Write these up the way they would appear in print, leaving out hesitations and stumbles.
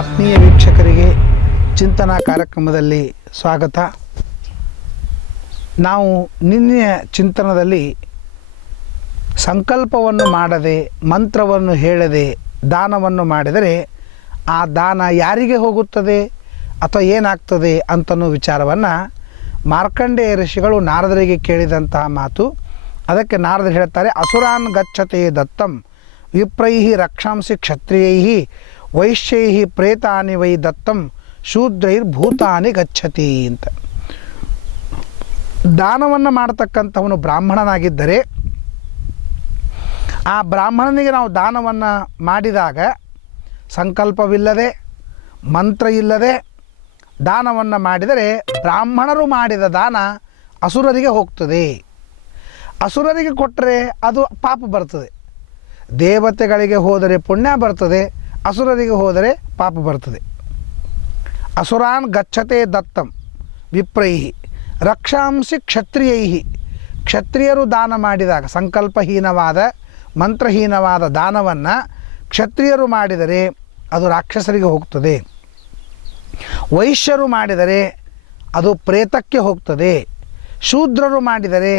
ಆತ್ಮೀಯ ವೀಕ್ಷಕರಿಗೆ ಚಿಂತನಾ ಕಾರ್ಯಕ್ರಮದಲ್ಲಿ ಸ್ವಾಗತ. ನಾವು ನಿನ್ನೆಯ ಚಿಂತನದಲ್ಲಿ ಸಂಕಲ್ಪವನ್ನು ಮಾಡದೆ, ಮಂತ್ರವನ್ನು ಹೇಳದೆ ದಾನವನ್ನು ಮಾಡಿದರೆ ಆ ದಾನ ಯಾರಿಗೆ ಹೋಗುತ್ತದೆ ಅಥವಾ ಏನಾಗ್ತದೆ ಅಂತನೋ ವಿಚಾರವನ್ನು ಮಾರ್ಕಂಡೇಯ ಋಷಿಗಳು ನಾರದರಿಗೆ ಕೇಳಿದಂತಹ ಮಾತು. ಅದಕ್ಕೆ ನಾರದರು ಹೇಳ್ತಾರೆ, ಅಸುರಾನ್ ಗಚ್ಚತೆ ದತ್ತಂ ವಿಪ್ರೈಹಿ ರಕ್ಷಾಂಸಿ ಕ್ಷತ್ರಿಯೈಹಿ ವೈಶ್ಯೈಹಿ ಪ್ರೇತಾನಿ ವೈ ದತ್ತಂ ಶೂದ್ರೈರ್ಭೂತಾನಿ ಗಚ್ಚತಿ ಅಂತ. ದಾನವನ್ನು ಮಾಡತಕ್ಕಂಥವನು ಬ್ರಾಹ್ಮಣನಾಗಿದ್ದರೆ ಆ ಬ್ರಾಹ್ಮಣನಿಗೆ ನಾವು ದಾನವನ್ನು ಮಾಡಿದಾಗ ಸಂಕಲ್ಪವಿಲ್ಲದೆ, ಮಂತ್ರ ಇಲ್ಲದೆ ದಾನವನ್ನು ಮಾಡಿದರೆ ಬ್ರಾಹ್ಮಣರು ಮಾಡಿದ ದಾನ ಅಸುರರಿಗೆ ಹೋಗ್ತದೆ. ಅಸುರರಿಗೆ ಕೊಟ್ಟರೆ ಅದು ಪಾಪ ಬರ್ತದೆ. ದೇವತೆಗಳಿಗೆ ಹೋದರೆ ಪುಣ್ಯ ಬರ್ತದೆ, ಅಸುರರಿಗೆ ಹೋದರೆ ಪಾಪ ಬರ್ತದೆ. ಅಸುರಾನ್ ಗಚ್ಚತೆ ದತ್ತಂ ವಿಪ್ರೈಹಿ ರಕ್ಷಾಂಸಿ ಕ್ಷತ್ರಿಯೈಹಿ. ಕ್ಷತ್ರಿಯರು ದಾನ ಮಾಡಿದಾಗ ಸಂಕಲ್ಪಹೀನವಾದ, ಮಂತ್ರಹೀನವಾದ ದಾನವನ್ನು ಕ್ಷತ್ರಿಯರು ಮಾಡಿದರೆ ಅದು ರಾಕ್ಷಸರಿಗೆ ಹೋಗ್ತದೆ. ವೈಶ್ಯರು ಮಾಡಿದರೆ ಅದು ಪ್ರೇತಕ್ಕೆ ಹೋಗ್ತದೆ. ಶೂದ್ರರು ಮಾಡಿದರೆ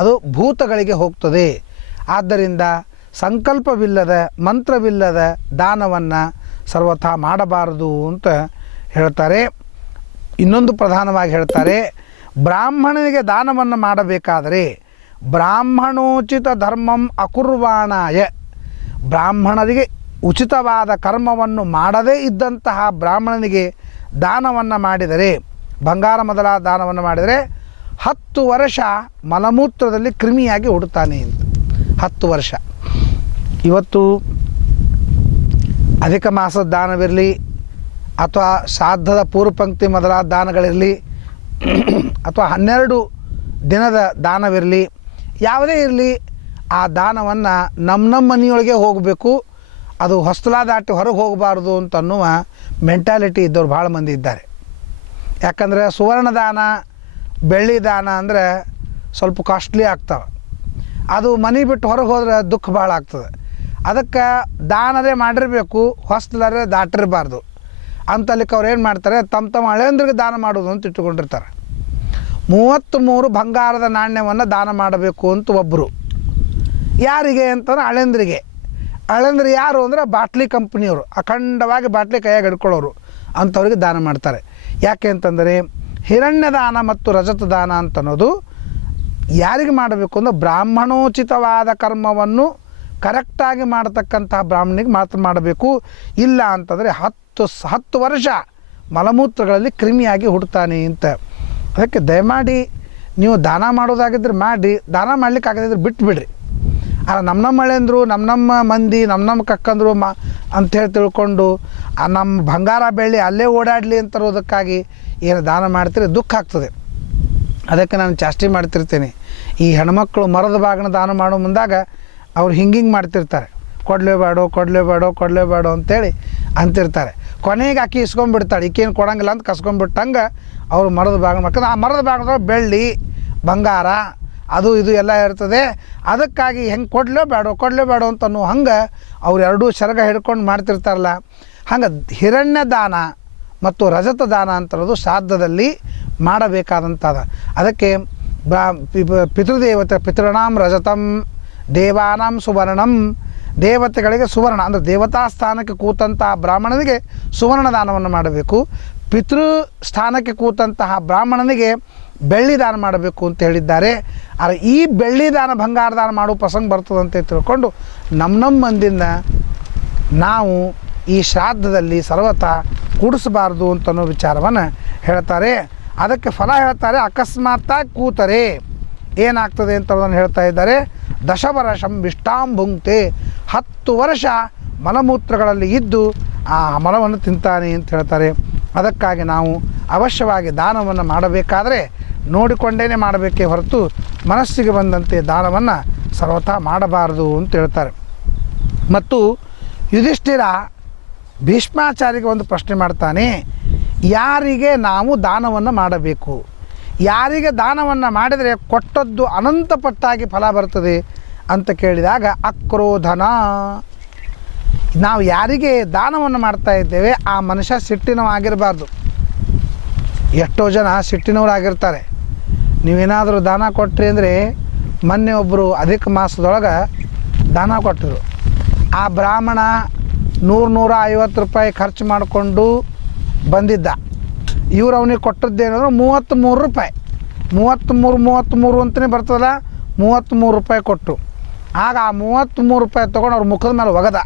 ಅದು ಭೂತಗಳಿಗೆ ಹೋಗ್ತದೆ. ಆದ್ದರಿಂದ ಸಂಕಲ್ಪವಿಲ್ಲದ, ಮಂತ್ರವಿಲ್ಲದ ದಾನವನ್ನು ಸರ್ವಥಾ ಮಾಡಬಾರದು ಅಂತ ಹೇಳ್ತಾರೆ. ಇನ್ನೊಂದು ಪ್ರಧಾನವಾಗಿ ಹೇಳ್ತಾರೆ, ಬ್ರಾಹ್ಮಣನಿಗೆ ದಾನವನ್ನು ಮಾಡಬೇಕಾದರೆ ಬ್ರಾಹ್ಮಣೋಚಿತ ಧರ್ಮಂ ಅಕುರ್ವಾಣಾಯ. ಬ್ರಾಹ್ಮಣರಿಗೆ ಉಚಿತವಾದ ಕರ್ಮವನ್ನು ಮಾಡದೇ ಇದ್ದಂತಹ ಬ್ರಾಹ್ಮಣನಿಗೆ ದಾನವನ್ನು ಮಾಡಿದರೆ, ಬಂಗಾರ ಮೊದಲಾದ ದಾನವನ್ನು ಮಾಡಿದರೆ 10 ವರ್ಷ ಮಲಮೂತ್ರದಲ್ಲಿ ಕ್ರಿಮಿಯಾಗಿ ಹುಡುತ್ತಾನೆ ಅಂತ. 10 ವರ್ಷ. ಇವತ್ತು ಅಧಿಕ ಮಾಸದ ದಾನವಿರಲಿ ಅಥವಾ ಶ್ರಾದ್ದದ ಪೂರ್ವ ಪಂಕ್ತಿ ಮೊದಲಾದ ದಾನಗಳಿರಲಿ ಅಥವಾ 12 ದಿನದ ದಾನವಿರಲಿ, ಯಾವುದೇ ಇರಲಿ, ಆ ದಾನವನ್ನು ನಮ್ಮ ಮನೆಯೊಳಗೆ ಹೋಗಬೇಕು, ಅದು ಹೊಸ್ತಲ ದಾಟಿ ಹೊರಗೆ ಹೋಗಬಾರ್ದು ಅಂತನ್ನುವ ಮೆಂಟಾಲಿಟಿ ಇದ್ದವ್ರು ಭಾಳ ಮಂದಿ ಇದ್ದಾರೆ. ಯಾಕಂದರೆ ಸುವರ್ಣ ದಾನ, ಬೆಳ್ಳಿ ದಾನ ಅಂದರೆ ಸ್ವಲ್ಪ ಕಾಸ್ಟ್ಲಿ ಆಗ್ತವೆ. ಅದು ಮನೆ ಬಿಟ್ಟು ಹೊರಗೆ ಹೋದ್ರೆ ದುಃಖ ಭಾಳ ಆಗ್ತದೆ. ಅದಕ್ಕೆ ದಾನದೇ ಮಾಡಿರಬೇಕು, ಹೊಸ್ತಲರೇ ದಾಟಿರಬಾರ್ದು ಅಂತಲಿಕ್ಕೆ ಅವ್ರು ಏನು ಮಾಡ್ತಾರೆ, ತಮ್ಮ ಹಳೆಯಂದ್ರಿಗೆ ದಾನ ಮಾಡೋದು ಅಂತ ಇಟ್ಟುಕೊಂಡಿರ್ತಾರೆ. 33 ಬಂಗಾರದ ನಾಣ್ಯವನ್ನು ದಾನ ಮಾಡಬೇಕು ಅಂತ ಒಬ್ಬರು. ಯಾರಿಗೆ ಅಂತಂದ್ರೆ ಹಳೆಯಂದ್ರಿಗೆ. ಹಳೆಯಂದ್ರೆ ಯಾರು ಅಂದರೆ ಬಾಟ್ಲಿ ಕಂಪ್ನಿಯವರು, ಅಖಂಡವಾಗಿ ಬಾಟ್ಲಿ ಕೈಯಾಗಿ ಹಿಡ್ಕೊಳ್ಳೋರು ಅಂಥವ್ರಿಗೆ ದಾನ ಮಾಡ್ತಾರೆ. ಯಾಕೆ ಅಂತಂದರೆ ಹಿರಣ್ಯ ದಾನ ಮತ್ತು ರಜತ ದಾನ ಅಂತನ್ನೋದು ಯಾರಿಗೆ ಮಾಡಬೇಕು ಅಂದರೆ ಬ್ರಾಹ್ಮಣೋಚಿತವಾದ ಕರ್ಮವನ್ನು ಕರೆಕ್ಟಾಗಿ ಮಾಡತಕ್ಕಂತಹ ಬ್ರಾಹ್ಮಣಿಗೆ ಮಾತ್ರ ಮಾಡಬೇಕು. ಇಲ್ಲ ಅಂತಂದರೆ 10 ವರ್ಷ ಮಲಮೂತ್ರಗಳಲ್ಲಿ ಕ್ರಿಮಿಯಾಗಿ ಹುಡ್ತಾನೆ ಅಂತ. ಅದಕ್ಕೆ ದಯಮಾಡಿ ನೀವು ದಾನ ಮಾಡೋದಾಗಿದ್ದರೆ ಮಾಡಿ, ದಾನ ಮಾಡ್ಲಿಕ್ಕೆ ಆಗದಿದ್ರೆ ಬಿಟ್ಟುಬಿಡ್ರಿ. ನಮ್ಮ ಹಳೆಯಂದ್ರು, ನಮ್ಮ ಮಂದಿ, ನಮ್ಮ ಕಕ್ಕಂದ್ರು ಅಂಥೇಳಿ ತಿಳ್ಕೊಂಡು ನಮ್ಮ ಬಂಗಾರ ಬೆಳ್ಳಿ ಅಲ್ಲೇ ಓಡಾಡಲಿ ಅಂತಿರೋದಕ್ಕಾಗಿ ಏನು ದಾನ ಮಾಡ್ತೀರಿ ದುಃಖ ಆಗ್ತದೆ. ಅದಕ್ಕೆ ನಾನು ಚಾಷ್ಟಿ ಮಾಡ್ತಿರ್ತೇನೆ. ಈ ಹೆಣ್ಮಕ್ಳು ಮರದ ಬಾಗಿನ ದಾನ ಮಾಡೋ ಮುಂದಾಗ ಅವ್ರು ಹಿಂಗೆ ಮಾಡ್ತಿರ್ತಾರೆ, ಕೊಡಲೇಬೇಡೋ ಅಂತೇಳಿ ಅಂತಿರ್ತಾರೆ. ಕೊನೆಗೆ ಆಕೆ ಇಸ್ಕೊಂಡ್ಬಿಡ್ತಾಳೆ, ಈಕೇನು ಕೊಡಂಗಿಲ್ಲ ಅಂತ ಕಸ್ಕೊಂಡ್ಬಿಟ್ಟಂಗೆ ಅವರು ಮರದ ಬಾಗಿನ ಮಕ್ಕಳು. ಆ ಮರದ ಬಾಗಿನ ಬೆಳ್ಳಿ, ಬಂಗಾರ, ಅದು ಇದು ಎಲ್ಲ ಇರ್ತದೆ. ಅದಕ್ಕಾಗಿ ಹೆಂಗೆ ಕೊಡಲೇಬೇಡೋ ಅಂತನೋ ಹಂಗೆ ಅವ್ರು ಎರಡೂ ಸೆರಗ ಹಿಡ್ಕೊಂಡು ಮಾಡ್ತಿರ್ತಾರಲ್ಲ. ಹಂಗೆ ಹಿರಣ್ಯ ದಾನ ಮತ್ತು ರಜತ ದಾನ ಅಂತನ್ನೋದು ಶ್ರಾದ್ದದಲ್ಲಿ ಮಾಡಬೇಕಾದಂಥದ್ದು. ಅದಕ್ಕೆ ಪಿತೃಣಾಂ ರಜತಂ ದೇವಾನಾಂ ಸುವರ್ಣಂ. ದೇವತೆಗಳಿಗೆ ಸುವರ್ಣ ಅಂದರೆ ದೇವತಾ ಸ್ಥಾನಕ್ಕೆ ಕೂತಂತಹ ಬ್ರಾಹ್ಮಣನಿಗೆ ಸುವರ್ಣ ದಾನವನ್ನು ಮಾಡಬೇಕು. ಪಿತೃ ಸ್ಥಾನಕ್ಕೆ ಕೂತಂತಹ ಬ್ರಾಹ್ಮಣನಿಗೆ ಬೆಳ್ಳಿ ದಾನ ಮಾಡಬೇಕು ಅಂತ ಹೇಳಿದ್ದಾರೆ. ಆದರೆ ಈ ಬೆಳ್ಳಿ ದಾನ, ಬಂಗಾರ ದಾನ ಮಾಡೋ ಪ್ರಸಂಗ ಬರ್ತದಂತೆ ತಿಳ್ಕೊಂಡು ನಮ್ಮ ಮಂದಿಯಿಂದ ನಾವು ಈ ಶ್ರಾದ್ದದಲ್ಲಿ ಸರ್ವತಾ ಕೂಡಿಸಬಾರ್ದು ಅಂತನೋ ವಿಚಾರವನ್ನು ಹೇಳ್ತಾರೆ. ಅದಕ್ಕೆ ಫಲ ಹೇಳ್ತಾರೆ, ಅಕಸ್ಮಾತ್ತಾಗಿ ಕೂತರೆ ಏನಾಗ್ತದೆ ಅಂತದನ್ನು ಹೇಳ್ತಾ ಇದ್ದಾರೆ. 10 ವರ್ಷಂ ವಿಷ್ಟಾಂ ಭುಂಕ್ತೆ. 10 ವರ್ಷ ಮಲಮೂತ್ರಗಳಲ್ಲಿ ಇದ್ದು ಆ ಮಲವನ್ನು ತಿಂತಾನೆ ಅಂತ ಹೇಳ್ತಾರೆ. ಅದಕ್ಕಾಗಿ ನಾವು ಅವಶ್ಯವಾಗಿ ದಾನವನ್ನು ಮಾಡಬೇಕಾದ್ರೆ ನೋಡಿಕೊಂಡೇ ಮಾಡಬೇಕೇ ಹೊರತು ಮನಸ್ಸಿಗೆ ಬಂದಂತೆ ದಾನವನ್ನು ಸರ್ವಥಾ ಮಾಡಬಾರದು ಅಂತ ಹೇಳ್ತಾರೆ. ಮತ್ತು ಯುಧಿಷ್ಠಿರ ಭೀಷ್ಮಾಚಾರ್ಯಗೆ ಒಂದು ಪ್ರಶ್ನೆ ಮಾಡ್ತಾನೆ, ಯಾರಿಗೆ ನಾವು ದಾನವನ್ನು ಮಾಡಬೇಕು, ಯಾರಿಗೆ ದಾನವನ್ನು ಮಾಡಿದರೆ ಕೊಟ್ಟದ್ದು ಅನಂತಪಟ್ಟಾಗಿ ಫಲ ಬರ್ತದೆ ಅಂತ ಕೇಳಿದಾಗ, ಅಕ್ರೋಧನ. ನಾವು ಯಾರಿಗೆ ದಾನವನ್ನು ಮಾಡ್ತಾ ಇದ್ದೇವೆ ಆ ಮನುಷ್ಯ ಸಿಟ್ಟಿನವಾಗಿರಬಾರ್ದು. ಎಷ್ಟೋ ಜನ ಸಿಟ್ಟಿನವರಾಗಿರ್ತಾರೆ. ನೀವೇನಾದರೂ ದಾನ ಕೊಟ್ರಿ ಅಂದರೆ, ಮೊನ್ನೆ ಒಬ್ಬರು ಅಧಿಕ ಮಾಸದೊಳಗೆ ದಾನ ಕೊಟ್ಟರು. ಆ ಬ್ರಾಹ್ಮಣ 100-150 ರೂಪಾಯಿ ಖರ್ಚು ಮಾಡಿಕೊಂಡು ಬಂದಿದ್ದ. ಇವ್ರು ಅವನಿಗೆ ಕೊಟ್ಟದ್ದೇನಂದ್ರೆ 33 ರೂಪಾಯಿ. 33 ಅಂತಲೇ ಬರ್ತದಲ್ಲ, 33 ರೂಪಾಯಿ ಕೊಟ್ಟರು. ಆಗ ಆ 33 ರೂಪಾಯಿ ತೊಗೊಂಡು ಅವ್ರ ಮುಖದ ಮೇಲೆ ಒಗದ,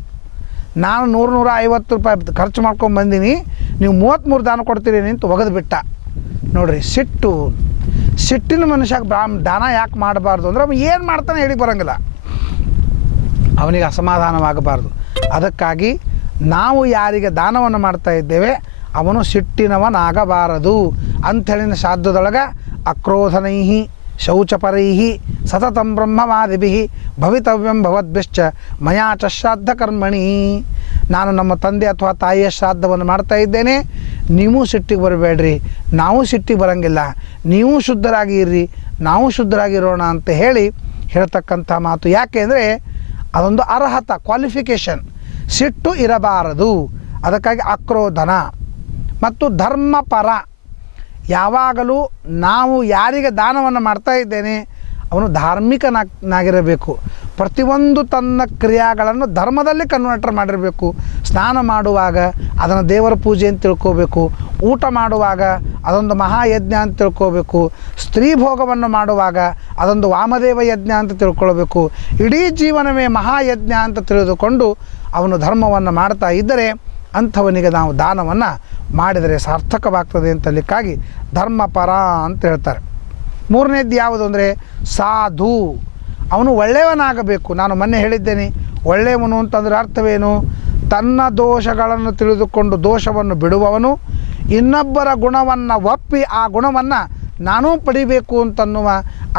ನಾನು 100-150 ರೂಪಾಯಿ ಖರ್ಚು ಮಾಡ್ಕೊಂಡು ಬಂದೀನಿ, ನೀವು 33 ದಾನ ಕೊಡ್ತೀರಿ ಅಂತ ಒಗೆದು ಬಿಟ್ಟ. ನೋಡಿರಿ, ಸಿಟ್ಟಿನ ಮನುಷ್ಯ ದಾನ ಯಾಕೆ ಮಾಡಬಾರ್ದು ಅಂದರೆ ಅವನು ಏನು ಮಾಡ್ತಾನೆ ಹೇಳಿ ಬರೋಂಗಿಲ್ಲ, ಅವನಿಗೆ ಅಸಮಾಧಾನವಾಗಬಾರ್ದು. ಅದಕ್ಕಾಗಿ ನಾವು ಯಾರಿಗೆ ದಾನವನ್ನು ಮಾಡ್ತಾ ಇದ್ದೇವೆ ಅವನು ಸಿಟ್ಟಿನವನಾಗಬಾರದು ಅಂಥೇಳಿನ ಶಾಸ್ತ್ರದೊಳಗೆ ಅಕ್ರೋಧನೈಹಿ ಶೌಚಪರೈಹಿ ಸತತಂ ಬ್ರಹ್ಮವಾದಿಭಿ ಭವಿತವ್ಯಂ ಭವದ್ಭಿಶ್ಚ ಮಯಾ ಚ ಶ್ರಾದ್ದ ಕರ್ಮಣಿ. ನಾನು ನಮ್ಮ ತಂದೆ ಅಥವಾ ತಾಯಿಯ ಶ್ರಾದ್ದವನ್ನು ಮಾಡ್ತಾ ಇದ್ದೇನೆ, ನೀವು ಸಿಟ್ಟಿಗೆ ಬರಬೇಡ್ರಿ, ನಾವು ಸಿಟ್ಟಿಗೆ ಬರೋಂಗಿಲ್ಲ, ನೀವು ಶುದ್ಧರಾಗಿ ಇರ್ರಿ, ನಾವು ಶುದ್ಧರಾಗಿರೋಣ ಅಂತ ಹೇಳ್ತಕ್ಕಂಥ ಮಾತು. ಯಾಕೆ ಅಂದರೆ ಅದೊಂದು ಅರ್ಹತ, ಕ್ವಾಲಿಫಿಕೇಷನ್. ಸಿಟ್ಟು ಇರಬಾರದು. ಅದಕ್ಕಾಗಿ ಅಕ್ರೋಧನ ಮತ್ತು ಧರ್ಮಪರ. ಯಾವಾಗಲೂ ನಾವು ಯಾರಿಗೆ ದಾನವನ್ನು ಮಾಡ್ತಾ ಇದ್ದೇನೆ ಅವನು ಧಾರ್ಮಿಕನಾಗಿರಬೇಕು. ಪ್ರತಿಯೊಂದು ತನ್ನ ಕ್ರಿಯಾಗಳನ್ನು ಧರ್ಮದಲ್ಲಿ ಕನ್ವರ್ಟರ್ ಮಾಡಿರಬೇಕು. ಸ್ನಾನ ಮಾಡುವಾಗ ಅದನ್ನು ದೇವರ ಪೂಜೆ ಅಂತ ತಿಳ್ಕೋಬೇಕು. ಊಟ ಮಾಡುವಾಗ ಅದೊಂದು ಮಹಾಯಜ್ಞ ಅಂತ ತಿಳ್ಕೋಬೇಕು. ಸ್ತ್ರೀ ಭೋಗವನ್ನು ಮಾಡುವಾಗ ಅದೊಂದು ವಾಮದೇವ ಯಜ್ಞ ಅಂತ ತಿಳ್ಕೊಳ್ಬೇಕು. ಇಡೀ ಜೀವನವೇ ಮಹಾಯಜ್ಞ ಅಂತ ತಿಳಿದುಕೊಂಡು ಅವನು ಧರ್ಮವನ್ನು ಮಾಡ್ತಾ ಇದ್ದರೆ ಅಂಥವನಿಗೆ ನಾವು ದಾನವನ್ನು ಮಾಡಿದರೆ ಸಾರ್ಥಕವಾಗ್ತದೆ ಅಂತಲಿಕ್ಕಾಗಿ ಧರ್ಮಪರ ಅಂತ ಹೇಳ್ತಾರೆ. ಮೂರನೇದ್ದು ಯಾವುದು ಅಂದರೆ ಸಾಧು. ಅವನು ಒಳ್ಳೆಯವನಾಗಬೇಕು. ನಾನು ಮೊನ್ನೆ ಹೇಳಿದ್ದೇನೆ, ಒಳ್ಳೆಯವನು ಅಂತಂದರೆ ಅರ್ಥವೇನು? ತನ್ನ ದೋಷಗಳನ್ನು ತಿಳಿದುಕೊಂಡು ದೋಷವನ್ನು ಬಿಡುವವನು, ಇನ್ನೊಬ್ಬರ ಗುಣವನ್ನು ಒಪ್ಪಿ ಆ ಗುಣವನ್ನು ನಾನೂ ಪಡಿಬೇಕು ಅಂತನ್ನುವ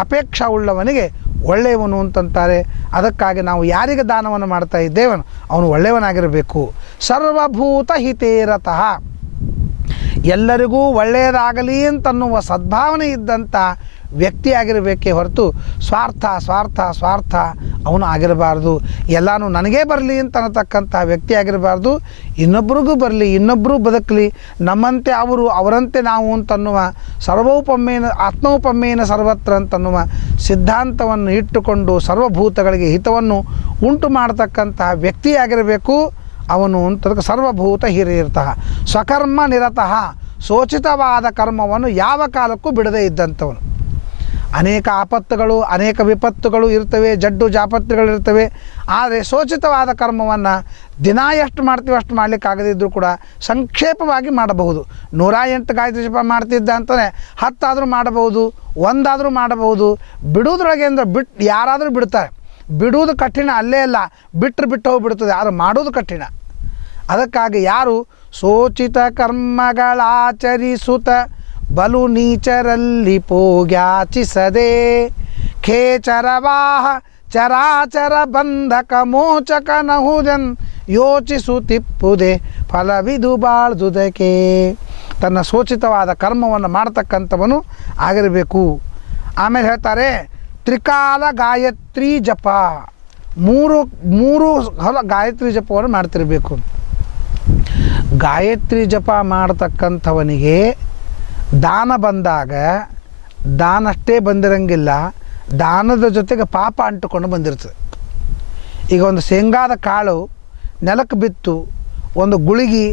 ಅಪೇಕ್ಷೆ ಉಳ್ಳವನಿಗೆ ಒಳ್ಳೆಯವನು ಅಂತಂತಾರೆ. ಅದಕ್ಕಾಗಿ ನಾವು ಯಾರಿಗೆ ದಾನವನ್ನು ಮಾಡ್ತಾ ಇದ್ದೇವೆ ಅವನು ಒಳ್ಳೆಯವನಾಗಿರಬೇಕು. ಸರ್ವಭೂತ ಹಿತೇರತಃ, ಎಲ್ಲರಿಗೂ ಒಳ್ಳೆಯದಾಗಲಿ ಅಂತನ್ನುವ ಸದ್ಭಾವನೆ ಇದ್ದಂಥ ವ್ಯಕ್ತಿಯಾಗಿರಬೇಕೇ ಹೊರತು ಸ್ವಾರ್ಥ ಅವನು ಆಗಿರಬಾರ್ದು. ಎಲ್ಲನೂ ನನಗೇ ಬರಲಿ ಅಂತ ಅನ್ನತಕ್ಕಂಥ ವ್ಯಕ್ತಿಯಾಗಿರಬಾರ್ದು. ಇನ್ನೊಬ್ರಿಗೂ ಬರಲಿ, ಇನ್ನೊಬ್ಬರು ಬದುಕಲಿ, ನಮ್ಮಂತೆ ಅವರಂತೆ ನಾವು ಅಂತನ್ನುವ ಸರ್ವೋಪಮೇನ ಆತ್ಮೋಪಮೇನ ಸರ್ವತ್ರ ಅಂತನ್ನುವ ಸಿದ್ಧಾಂತವನ್ನು ಇಟ್ಟುಕೊಂಡು ಸರ್ವಭೂತಗಳಿಗೆ ಹಿತವನ್ನು ಉಂಟು ಮಾಡತಕ್ಕಂಥ ವ್ಯಕ್ತಿಯಾಗಿರಬೇಕು ಅವನು ಅಂತದಕ್ಕೆ ಸರ್ವಭೂತ ಹಿರಿಯಿರ್ತಃ. ಸ್ವಕರ್ಮ ನಿರತಃ, ಸೋಚಿತವಾದ ಕರ್ಮವನ್ನು ಯಾವ ಕಾಲಕ್ಕೂ ಬಿಡದೇ ಇದ್ದಂಥವನು. ಅನೇಕ ಆಪತ್ತುಗಳು, ಅನೇಕ ವಿಪತ್ತುಗಳು ಇರ್ತವೆ, ಜಡ್ಡು ಜಾಪತ್ರೆಗಳಿರ್ತವೆ. ಆದರೆ ಸೋಚಿತವಾದ ಕರ್ಮವನ್ನು ದಿನ ಎಷ್ಟು ಮಾಡ್ತೀವಿ ಅಷ್ಟು ಮಾಡಲಿಕ್ಕಾಗದಿದ್ದರೂ ಕೂಡ ಸಂಕ್ಷೇಪವಾಗಿ ಮಾಡಬಹುದು. 108 ಗಾಯತ್ರಿ ಜಪ ಮಾಡ್ತಿದ್ದ ಅಂತಲೇ 10 ಆದರೂ ಮಾಡಬಹುದು, 1 ಆದರೂ ಮಾಡಬಹುದು. ಬಿಡುವುದ್ರೊಳಗೆ ಅಂದರೆ ಯಾರಾದರೂ ಬಿಡ್ತಾರೆ. ಬಿಡುವುದು ಕಠಿಣ ಅಲ್ಲೇ ಅಲ್ಲ, ಬಿಟ್ಟು ಹೋಗಿಬಿಡ್ತದೆ, ಆದರೆ ಮಾಡೋದು ಕಠಿಣ. ಅದಕ್ಕಾಗಿ ಯಾರು ಸೋಚಿತ ಕರ್ಮಗಳಾಚರಿಸುತ್ತ ಬಲು ನೀಚರಲ್ಲಿ ಪೋಗ್ಯಾಚಿಸದೆ ಖೇಚರವಾಹ ಚರಾಚರ ಬಂಧಕ ಮೋಚಕನಹುದೆನ್ ಯೋಚಿಸುತ್ತಿಪ್ಪುದೆ ಫಲವಿದು ಬಾಳ್ದುದಕ್ಕೆ. ತನ್ನ ಸೋಚಿತವಾದ ಕರ್ಮವನ್ನು ಮಾಡ್ತಕ್ಕಂಥವನು ಆಗಿರಬೇಕು. ಆಮೇಲೆ ಹೇಳ್ತಾರೆ ತ್ರಿಕಾಲ ಗಾಯತ್ರಿ ಜಪ, ಮೂರು ಹಲ ಗಾಯತ್ರಿ ಜಪವನ್ನು ಮಾಡ್ತಿರಬೇಕು. ಗಾಯತ್ರಿ ಜಪ ಮಾಡ್ತಕ್ಕಂಥವನಿಗೆ ದಾನ ಬಂದಾಗ ದಾನಷ್ಟೇ ಬಂದಿರಂಗಿಲ್ಲ, ದಾನದ ಜೊತೆಗೆ ಪಾಪ ಅಂಟುಕೊಂಡು ಬಂದಿರ್ತದೆ. ಈಗ ಒಂದು ಶೇಂಗಾದ ಕಾಳು ನೆಲಕ್ಕೆ ಬಿತ್ತು, ಒಂದು ಗುಳಿಗಿ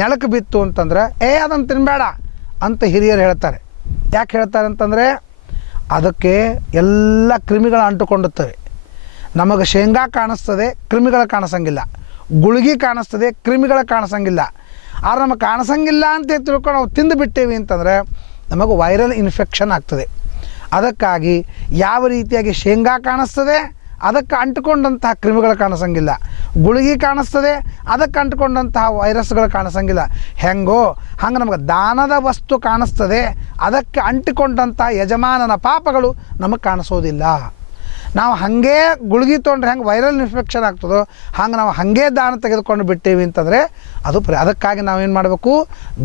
ನೆಲಕ್ಕೆ ಬಿತ್ತು ಅಂತಂದ್ರೆ ಅದನ್ನು ತಿನ್ನಬೇಡ ಅಂತ ಹಿರಿಯರು ಹೇಳ್ತಾರೆ. ಯಾಕೆ ಹೇಳ್ತಾರೆ ಅಂತಂದರೆ ಅದಕ್ಕೆ ಎಲ್ಲ ಕ್ರಿಮಿಗಳು ಅಂಟುಕೊಂಡಿರ್ತವೆ. ನಮಗೆ ಶೇಂಗಾ ಕಾಣಿಸ್ತದೆ, ಕ್ರಿಮಿಗಳು ಕಾಣಿಸಂಗಿಲ್ಲ. ಗುಳಿಗೆ ಕಾಣಿಸ್ತದೆ, ಕ್ರಿಮಿಗಳು ಕಾಣಿಸಂಗಿಲ್ಲ. ಆದ್ರೆ ನಮಗೆ ಕಾಣಿಸಂಗಿಲ್ಲ ಅಂತ ತಿಳ್ಕೊಂಡು ನಾವು ತಿಂದು ಬಿಟ್ಟೇವಿ ಅಂತಂದರೆ ನಮಗೆ ವೈರಲ್ ಇನ್ಫೆಕ್ಷನ್ ಆಗ್ತದೆ. ಅದಕ್ಕಾಗಿ ಯಾವ ರೀತಿಯಾಗಿ ಶೇಂಗಾ ಕಾಣಿಸ್ತದೆ ಅದಕ್ಕೆ ಅಂಟುಕೊಂಡಂತಹ ಕ್ರಿಮಿಗಳು ಕಾಣಿಸಂಗಿಲ್ಲ, ಗುಳಿಗೆ ಕಾಣಿಸ್ತದೆ ಅದಕ್ಕೆ ಅಂಟುಕೊಂಡಂತಹ ವೈರಸ್ಗಳು ಕಾಣಿಸಂಗಿಲ್ಲ. ಹೆಂಗೋ ಹಂಗೆ ನಮಗೆ ದಾನದ ವಸ್ತು ಕಾಣಿಸ್ತದೆ, ಅದಕ್ಕೆ ಅಂಟಿಕೊಂಡಂಥ ಯಜಮಾನನ ಪಾಪಗಳು ನಮಗೆ ಕಾಣಿಸೋದಿಲ್ಲ. ನಾವು ಹಾಗೇ ಗುಳಿಗೆ ತೊಗೊಂಡ್ರೆ ಹೆಂಗೆ ವೈರಲ್ ಇನ್ಫೆಕ್ಷನ್ ಆಗ್ತದೋ ಹಂಗೆ ನಾವು ಹಾಗೇ ದಾನ ತೆಗೆದುಕೊಂಡು ಬಿಟ್ಟೇವಿ ಅಂತಂದರೆ ಅದು ಅದಕ್ಕಾಗಿ ನಾವೇನು ಮಾಡಬೇಕು?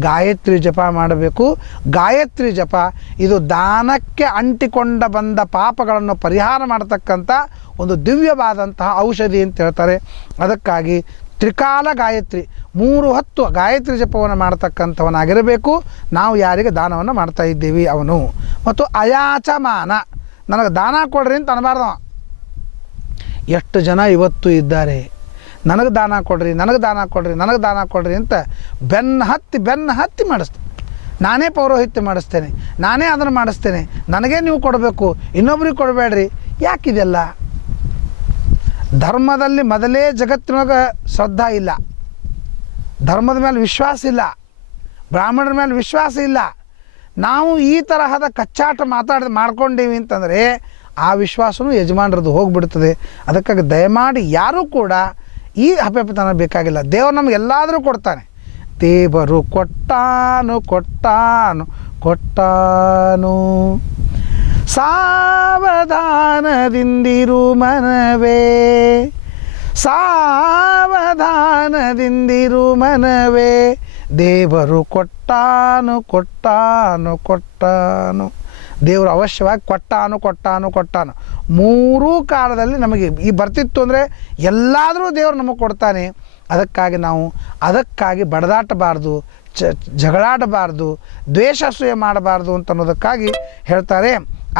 ಗಾಯತ್ರಿ ಜಪ ಮಾಡಬೇಕು. ಗಾಯತ್ರಿ ಜಪ ಇದು ದಾನಕ್ಕೆ ಅಂಟಿಕೊಂಡ ಬಂದ ಪಾಪಗಳನ್ನು ಪರಿಹಾರ ಮಾಡತಕ್ಕಂಥ ಒಂದು ದಿವ್ಯವಾದಂತಹ ಔಷಧಿ ಅಂತ ಹೇಳ್ತಾರೆ. ಅದಕ್ಕಾಗಿ ತ್ರಿಕಾಲ ಗಾಯತ್ರಿ 3 ಹೊತ್ತು ಗಾಯತ್ರಿ ಜಪವನ್ನು ಮಾಡ್ತಕ್ಕಂಥವನಾಗಿರಬೇಕು ನಾವು ಯಾರಿಗೆ ದಾನವನ್ನು ಮಾಡ್ತಾ ಇದ್ದೀವಿ ಅವನು. ಮತ್ತು ಅಯಾಚಮಾನ, ನನಗೆ ದಾನ ಕೊಡ್ರಿ ಅಂತ ಅನ್ನಬಾರ್ದು. ಎಷ್ಟು ಜನ ಇವತ್ತು ಇದ್ದಾರೆ, ನನಗೆ ದಾನ ಕೊಡ್ರಿ, ನನಗೆ ದಾನ ಕೊಡ್ರಿ, ನನಗೆ ದಾನ ಕೊಡ್ರಿ ಅಂತ ಬೆನ್ನು ಹತ್ತಿ ಮಾಡಿಸ್ತಾರೆ. ನಾನೇ ಪೌರೋಹಿತ್ಯ ಮಾಡಿಸ್ತೇನೆ, ನಾನೇ ಅದನ್ನು ಮಾಡಿಸ್ತೇನೆ, ನನಗೇ ನೀವು ಕೊಡಬೇಕು, ಇನ್ನೊಬ್ರಿಗೆ ಕೊಡಬೇಡ್ರಿ. ಯಾಕಿದೆಲ್ಲ? ಧರ್ಮದಲ್ಲಿ ಮೊದಲೇ ಜಗತ್ತಿನೊಳಗೆ ಶ್ರದ್ಧಾ ಇಲ್ಲ, ಧರ್ಮದ ಮೇಲೆ ವಿಶ್ವಾಸ ಇಲ್ಲ, ಬ್ರಾಹ್ಮಣರ ಮೇಲೆ ವಿಶ್ವಾಸ ಇಲ್ಲ. ನಾವು ಈ ತರಹದ ಕಚ್ಚಾಟ ಮಾಡ್ಕೊಂಡೀವಿ ಅಂತಂದರೆ ಆ ವಿಶ್ವಾಸವೂ ಯಜಮಾನರದ್ದು ಹೋಗಿಬಿಡ್ತದೆ. ಅದಕ್ಕಾಗಿ ದಯಮಾಡಿ ಯಾರೂ ಕೂಡ ಈ ಹಪೆಪತನ ಬೇಕಾಗಿಲ್ಲ. ದೇವರು ನಮ್ಗೆ ಎಲ್ಲಾದರೂ ಕೊಡ್ತಾನೆ. ದೇವರು ಕೊಟ್ಟಾನು ಕೊಟ್ಟಾನು ಕೊಟ್ಟಾನು, ಸಾವಧಾನದಿಂದಿರು ಮನವೇ, ಸಾವಧಾನದಿಂದಿರು ಮನವೇ, ದೇವರು ಕೊಟ್ಟಾನು ಕೊಟ್ಟಾನು ಕೊಟ್ಟಾನು. ದೇವರು ಅವಶ್ಯವಾಗಿ ಕೊಟ್ಟಾನು ಕೊಟ್ಟಾನು ಕೊಟ್ಟಾನು. 3 ಕಾಲದಲ್ಲಿ ನಮಗೆ ಈ ಬರ್ತಿತ್ತು ಅಂದರೆ ಎಲ್ಲಾದರೂ ದೇವರು ನಮಗೆ ಕೊಡ್ತಾನೆ. ಅದಕ್ಕಾಗಿ ಬಡದಾಟಬಾರ್ದು, ಜಗಳಾಡಬಾರ್ದು, ದ್ವೇಷಾಸೂಯೆ ಮಾಡಬಾರ್ದು ಅಂತ ಅನ್ನೋದಕ್ಕಾಗಿ ಹೇಳ್ತಾರೆ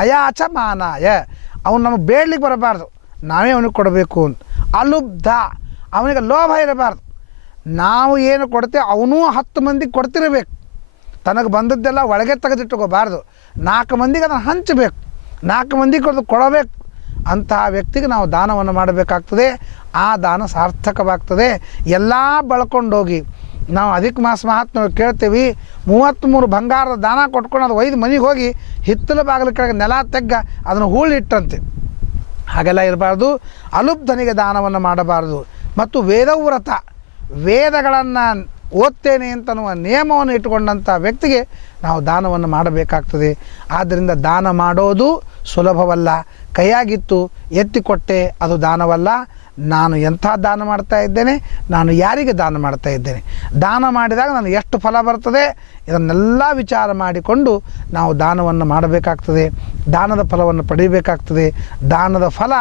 ಅಯಾಚಮಾನಾಯ. ಅವನು ನಮಗೆ ಬೇಡಲಿಕ್ಕೆ ಬರಬಾರ್ದು, ನಾವೇ ಅವನಿಗೆ ಕೊಡಬೇಕು ಅಂತ. ಅಲುಬ್ಧ, ಅವನಿಗೆ ಲೋಭ ಇರಬಾರ್ದು. ನಾವು ಏನು ಕೊಡ್ತೇವೆ ಅವನೂ 10 ಮಂದಿಗೆ ಕೊಡ್ತಿರಬೇಕು. ತನಗೆ ಬಂದದ್ದೆಲ್ಲ ಒಳಗೆ ತೆಗೆದಿಟ್ಟುಕೋಬಾರ್ದು. 4 ಮಂದಿಗೆ ಅದನ್ನು ಹಂಚಬೇಕು, 4 ಮಂದಿಗೆ ಕೊಡಬೇಕು. ಅಂತಹ ವ್ಯಕ್ತಿಗೆ ನಾವು ದಾನವನ್ನು ಮಾಡಬೇಕಾಗ್ತದೆ. ಆ ದಾನ ಸಾರ್ಥಕವಾಗ್ತದೆ. ಎಲ್ಲ ಬಳಕೊಂಡೋಗಿ ನಾವು ಅಧಿಕ ಮಾಸ ಮಹಾತ್ಮ ಕೇಳ್ತೀವಿ, 33 ಬಂಗಾರದ ದಾನ ಕೊಟ್ಕೊಂಡು ಅದು 5 ಮನೆಗೆ ಹೋಗಿ ಹಿತ್ತಲ ಬಾಗಿಲ ಕೆಳಗೆ ನೆಲ ತೆಗ್ಗ ಅದನ್ನು ಹೂಳಿಟ್ಟಂತೆ. ಹಾಗೆಲ್ಲ ಇರಬಾರ್ದು. ಅಲುಬ್ಧನಿಗೆ ದಾನವನ್ನು ಮಾಡಬಾರ್ದು. ಮತ್ತು ವೇದವ್ರತ, ವೇದಗಳನ್ನು ಓದ್ತೇನೆ ಅಂತನ್ನುವ ನಿಯಮವನ್ನು ಇಟ್ಟುಕೊಂಡಂಥ ವ್ಯಕ್ತಿಗೆ ನಾವು ದಾನವನ್ನು ಮಾಡಬೇಕಾಗ್ತದೆ. ಆದ್ದರಿಂದ ದಾನ ಮಾಡೋದು ಸುಲಭವಲ್ಲ. ಕೈಯಾಗಿತ್ತು ಎತ್ತಿಕೊಟ್ಟೆ ಅದು ದಾನವಲ್ಲ. ನಾನು ಎಂಥ ದಾನ ಮಾಡ್ತಾ ಇದ್ದೇನೆ, ನಾನು ಯಾರಿಗೆ ದಾನ ಮಾಡ್ತಾ ಇದ್ದೇನೆ, ದಾನ ಮಾಡಿದಾಗ ನನಗೆ ಎಷ್ಟು ಫಲ ಬರ್ತದೆ, ಇದನ್ನೆಲ್ಲ ವಿಚಾರ ಮಾಡಿಕೊಂಡು ನಾವು ದಾನವನ್ನು ಮಾಡಬೇಕಾಗ್ತದೆ. ದಾನದ ಫಲವನ್ನು ಪಡೆಯಬೇಕಾಗ್ತದೆ. ದಾನದ ಫಲ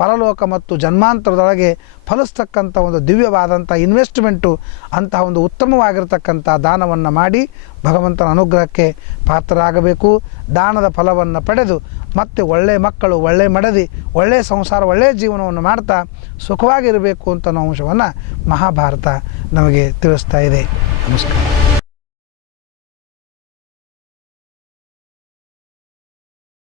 ಪರಲೋಕ ಮತ್ತು ಜನ್ಮಾಂತರದೊಳಗೆ ಫಲಿಸ್ತಕ್ಕಂಥ ಒಂದು ದಿವ್ಯವಾದಂಥ ಇನ್ವೆಸ್ಟ್ಮೆಂಟು. ಅಂತಹ ಒಂದು ಉತ್ತಮವಾಗಿರ್ತಕ್ಕಂಥ ದಾನವನ್ನು ಮಾಡಿ ಭಗವಂತನ ಅನುಗ್ರಹಕ್ಕೆ ಪಾತ್ರರಾಗಬೇಕು. ದಾನದ ಫಲವನ್ನು ಪಡೆದು ಮತ್ತೆ ಒಳ್ಳೆಯ ಮಕ್ಕಳು, ಒಳ್ಳೆಯ ಮಡದಿ, ಒಳ್ಳೆಯ ಸಂಸಾರ, ಒಳ್ಳೆಯ ಜೀವನವನ್ನು ಮಾಡ್ತಾ ಸುಖವಾಗಿರಬೇಕು ಅಂತ ಅನ್ನೋ ಅಂಶವನ್ನು ಮಹಾಭಾರತ ನಮಗೆ ತಿಳಿಸ್ತಾ ಇದೆ. ನಮಸ್ಕಾರ.